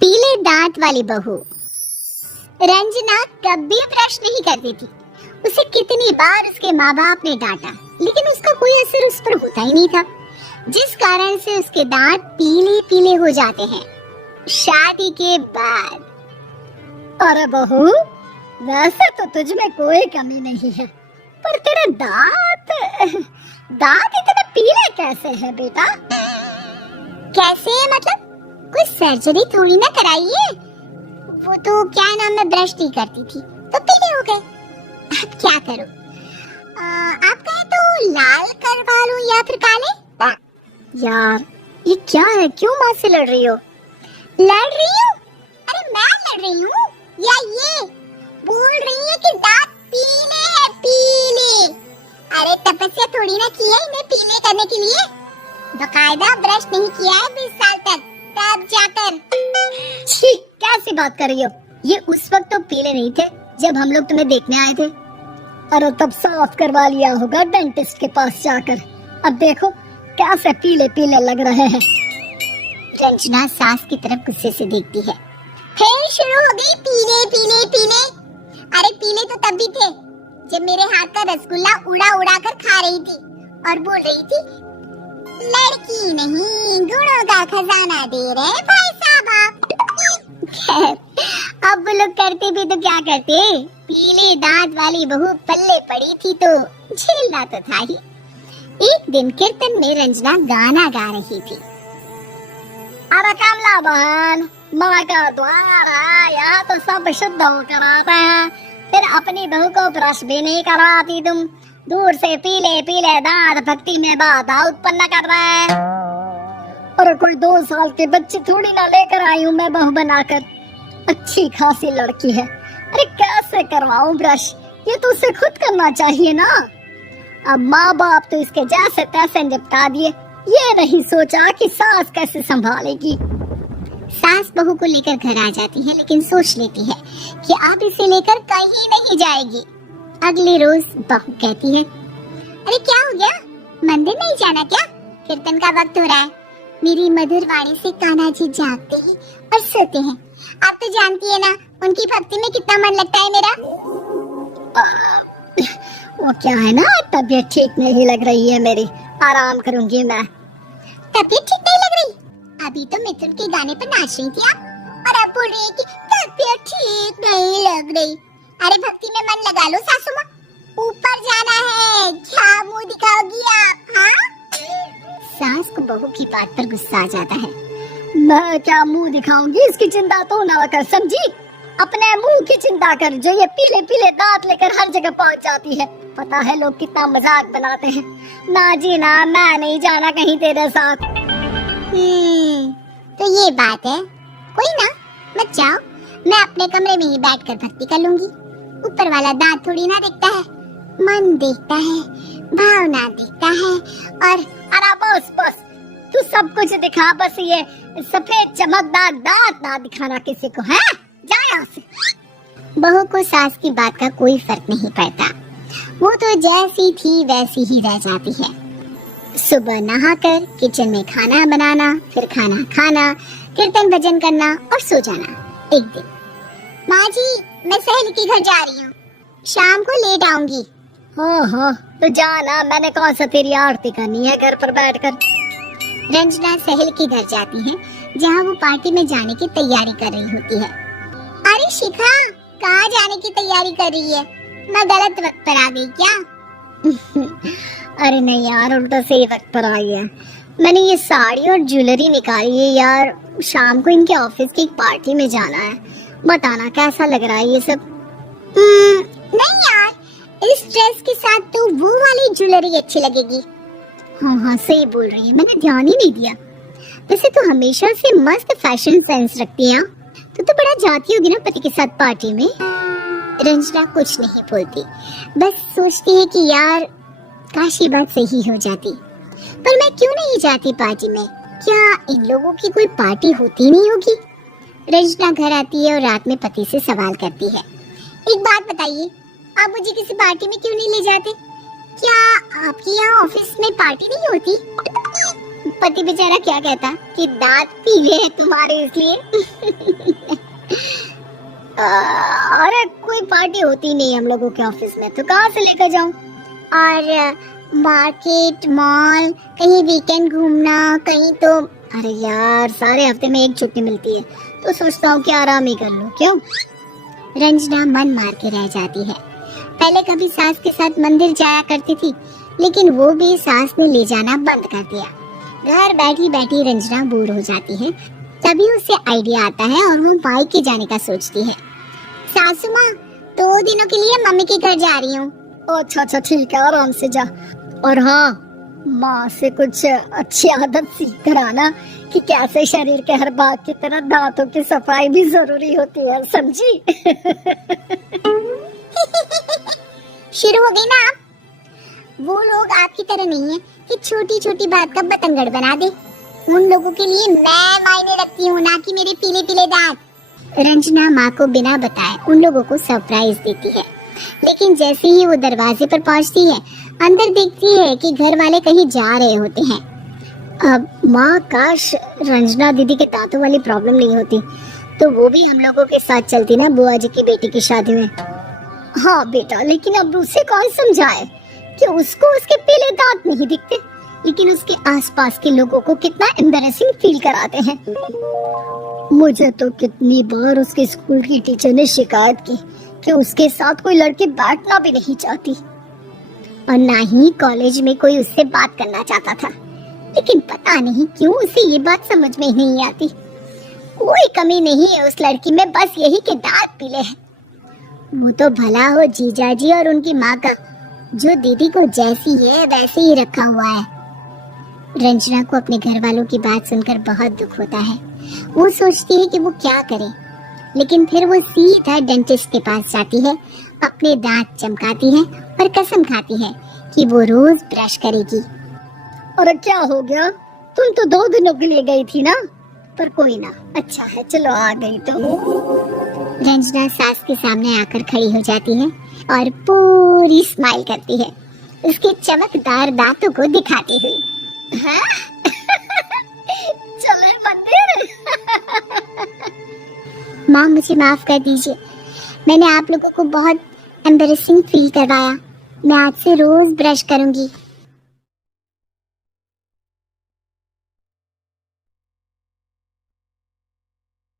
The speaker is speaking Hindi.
पीले दांत वाली बहू। रंजना कभी ब्रश नहीं करती थी। उसे कितनी बार उसके माँ बाप ने डांटा, लेकिन उसका कोई असर उस पर होता ही नहीं था, जिस कारण से उसके दांत पीले पीले हो जाते हैं। शादी के बाद। अरे बहू, वैसे तो तुझ में कोई कमी नहीं है, पर तेरे दांत इतने पीले कैसे हैं बेटा? कैसे मतलब? कोई सर्जरी थोड़ी ना कराई है। वो तो क्या नाम, मैं ब्रश नहीं करती थी तो पीले हो गए। अब क्या करूं? आप कहें तो लाल करवा लूं या फिर काले? यार ये क्या है, क्यों माँ से लड़ रही हो? लड़ रही हूँ? अरे मैं लड़ रही हूँ या ये बोल रही है कि दांत पीले हैं, पीले। अरे तपस्या थोड़ी ना की है इन्हें पीले करने के लिए। बकायदा ब्रश नहीं किया है 20 साल तक, तब जाकर। छी, कैसी बात कर रही हो? ये उस वक्त तो पीले नहीं थे जब हम लोग तुम्हें देखने आए थे। अरे तब साफ करवा लिया होगा डेंटिस्ट के पास जाकर। अब देखो कैसे पीले पीले लग रहे हैं। रंजना सास की तरफ गुस्से से देखती है। फिर शुरू हो गई पीले पीले पीले। अरे पीले तो तब भी थे जब मेरे हाथ का रसगुल्ला उड़ा उड़ा कर खा रही थी और बोल रही थी, लड़की नहीं गुणों का खजाना दे रहे भाई साहब आप। अब वो लोग करते भी तो क्या करते, पीले दांत वाली बहू पल्ले पड़ी थी तो झेलना तो था ही। एक दिन कीर्तन में रंजना गाना गा रही थी। अरे कमला बहन, माँ का द्वार आया तो सब शुद्ध कराते हैं, फिर अपनी बहू को ब्रश भी नहीं करवाती तुम। दूर से पीले पीले दांत भक्ति में बाधा उत्पन्न कर रहे हैं। अरे कोई 2 साल के बच्ची थोड़ी ना लेकर आई हूँ मैं बहू बनाकर। अच्छी खासी लड़की है, अरे कैसे करवाऊं ब्रश? ये तो उसे खुद करना चाहिए ना। अब माँ बाप तो इसके जैसे तैसे निपटा दिए, ये नहीं सोचा कि सास कैसे संभालेगी। सास बहू को लेकर घर आ जाती है, लेकिन सोच लेती है कि अब इसे लेकर कहीं नहीं जाएगी। अगले रोज बहू कहती है, अरे क्या हो गया, मंदिर नहीं जाना क्या? कीर्तन का वक्त हो रहा है। मेरी मधुर वाणी से कान्हा जी जागते हैं और सोते हैं। आप तो जानती है ना उनकी भक्ति में कितना मन लगता है मेरा। वो क्या है ना, तबीयत ठीक नहीं लग रही है मेरी, आराम करूंगी मैं। तबीयत ठीक नहीं लग रही? अभी तो मिथुन के गाने पर नाच रही थी आप, और आप बोल रही है कि तबीयत ठीक नहीं लग रही। अरे भक्ति में मन लगा लो सासू माँ, ऊपर जाना है, क्या मुंह दिखाओगी आप? हाँ? सास को बहू की बात पर गुस्सा आ जाता है। मैं क्या मुंह दिखाऊंगी, इसकी चिंता तो ना कर, समझी? अपने मुंह की चिंता कर, जो ये पीले पीले दांत लेकर हर जगह पहुंच जाती है। पता है लोग कितना मजाक बनाते हैं। ना जी ना, मैं नहीं जाना कहीं तेरे साथ। तो ये बात है, कोई ना, मत जाओ, मैं अपने कमरे में ही बैठकर भक्ति कर लूंगी। ऊपर वाला दांत थोड़ी ना देखता है, मन देखता है, भावना देखता है। और अरे बस बस, तू सब कुछ दिखा, बस ये सफेद चमकदार दांत ना दिखाना किसी को, है? जा यहाँ से। बहू को सास की बात का कोई फर्क नहीं पड़ता, वो तो जैसी थी वैसी ही रह जाती है। सुबह नहाकर किचन में खाना बनाना, फिर खाना खाना, कीर्तन भजन करना और सो जाना। एक दिन, माँ जी मैं सहेली के घर जा रही हूँ, शाम को लेट आऊंगी। हाँ, तो जाना, मैंने कौन सा तेरी आरती करनी है घर पर बैठकर। रंजना सहेली के घर जाती है, जहाँ वो पार्टी में जाने की तैयारी कर रही होती है। अरे शिखा, कहाँ जाने की तैयारी कर रही है? मैं गलत वक्त पर आ गई क्या? अरे नहीं यार, उल्टा सही वक्त पर आई है। मैंने ये साड़ी और ज्वेलरी निकाली है यार, शाम को इनके ऑफिस की एक पार्टी में जाना है। बताना कैसा लग रहा है ये सब? नहीं यार, इस ड्रेस के साथ तो वो वाली ज्वेलरी अच्छी लगेगी। हाँ, सही बोल रही है, मैंने ध्यान ही नहीं दिया। वैसे तो हमेशा से मस्त फैशन सेंस रखती है, तो बड़ा जाती होगी ना पति के साथ पार्टी में। रंजना कुछ नहीं बोलती, बस सोचती है कि यार काश ये बात सही हो जाती, पर मैं क्यों नहीं जाती पार्टी में? क्या इन लोगों की कोई पार्टी होती नहीं होगी? रंजना घर आती है और रात में पति से सवाल करती है, एक बात बताइए, आप मुझे किसी पार्टी में क्यों नहीं ले जाते? क्या आपके यहाँ ऑफिस में पार्टी नहीं होती? पति बेचारा क्या कहता कि दांत पीले हैं तुम्हारे इसलिए। अरे कोई पार्टी होती नहीं हम लोगों के ऑफिस में, तो कहाँ से लेकर जाऊं? और मार्केट, मॉल, कहीं वीकेंड घूमना, कहीं तो अरे यार सारे हफ्ते में एक छुट्टी मिलती है, तो सोचता हूँ कि आराम ही कर लूं। क्यों? रंजना मन मार के रह जाती है। पहले कभी सास के साथ मंदिर जाया करती थी, लेकिन वो भी सास ने ले जाना बंद कर दिया। घर बैठी बैठी रंजना बोर हो जाती है। तभी उसे आइडिया आता है और वो मायके जाने का सोचती है। सासू माँ, 2 दिनों के लिए मम्मी के घर जा रही हूँ। अच्छा ठीक है, आराम से जा। और हाँ, माँ से कुछ अच्छी आदत सीख कर आना कि कैसे शरीर के हर भाग की तरह दांतों की सफाई भी जरूरी होती है, समझी? शुरू हो गई ना आप? वो लोग आपकी तरह नहीं है कि छोटी छोटी बात का बतंगड़ बना दे। उन लोगों के लिए मैं मायने रखती हूँ, ना कि मेरे पीले पीले दांत। रंजना माँ को बिना बताए उन लोगों को सरप्राइज देती है, लेकिन जैसे ही वो दरवाजे पर पहुँचती है, अंदर देखती है कि घर वाले कहीं जा रहे होते हैं। अब माँ, काश रंजना दीदी के दांतों वाली प्रॉब्लम नहीं होती, तो वो भी हम लोगों के साथ चलती ना बुआ जी की बेटी की शादी में। हाँ बेटा, लेकिन अब उसे कौन समझाए कि उसको उसके पीले दांत नहीं दिखते, लेकिन उसके आसपास के लोगों को कितना एम्बैरेसिंग फील कराते हैं। मुझे तो कितनी बार उसके स्कूल की टीचर ने शिकायत की कि उसके साथ कोई लड़की बैठना भी नहीं चाहती, और ना ही कॉलेज में कोई उससे बात करना चाहता था। लेकिन पता नहीं क्यों उसे ये बात समझ में ही नहीं आती। कोई कमी नहीं है उस लड़की में, बस यही कि दांत पीले हैं। वो तो भला हो जीजाजी और उनकी माँ का, जो दीदी को जैसी है वैसे ही रखा हुआ है। रंजना को अपने घर वालों की बात सुनकर बहुत दुख होता है। वो सोचती है कि वो क्या करे, लेकिन फिर वो सीधा डेंटिस्ट के पास जाती है, अपने दांत चमकाती है और कसम खाती है कि वो रोज ब्रश करेगी। और क्या हो गया? तुम तो 2 दिनों के लिए गई थी ना, पर कोई ना, अच्छा है, चलो आ गई तो। रंजना सास के सामने आकर खड़ी हो जाती है और पूरी स्माइल करती है, उसके चमकदार दांतों को दिखाती हुई। हाँ? चले मंदिर। माँ, मुझे माफ कर दीजिए, मैंने आप लोगों को बहुत एम्बैरेसिंग फील करवाया। मैं आज से रोज ब्रश करूंगी।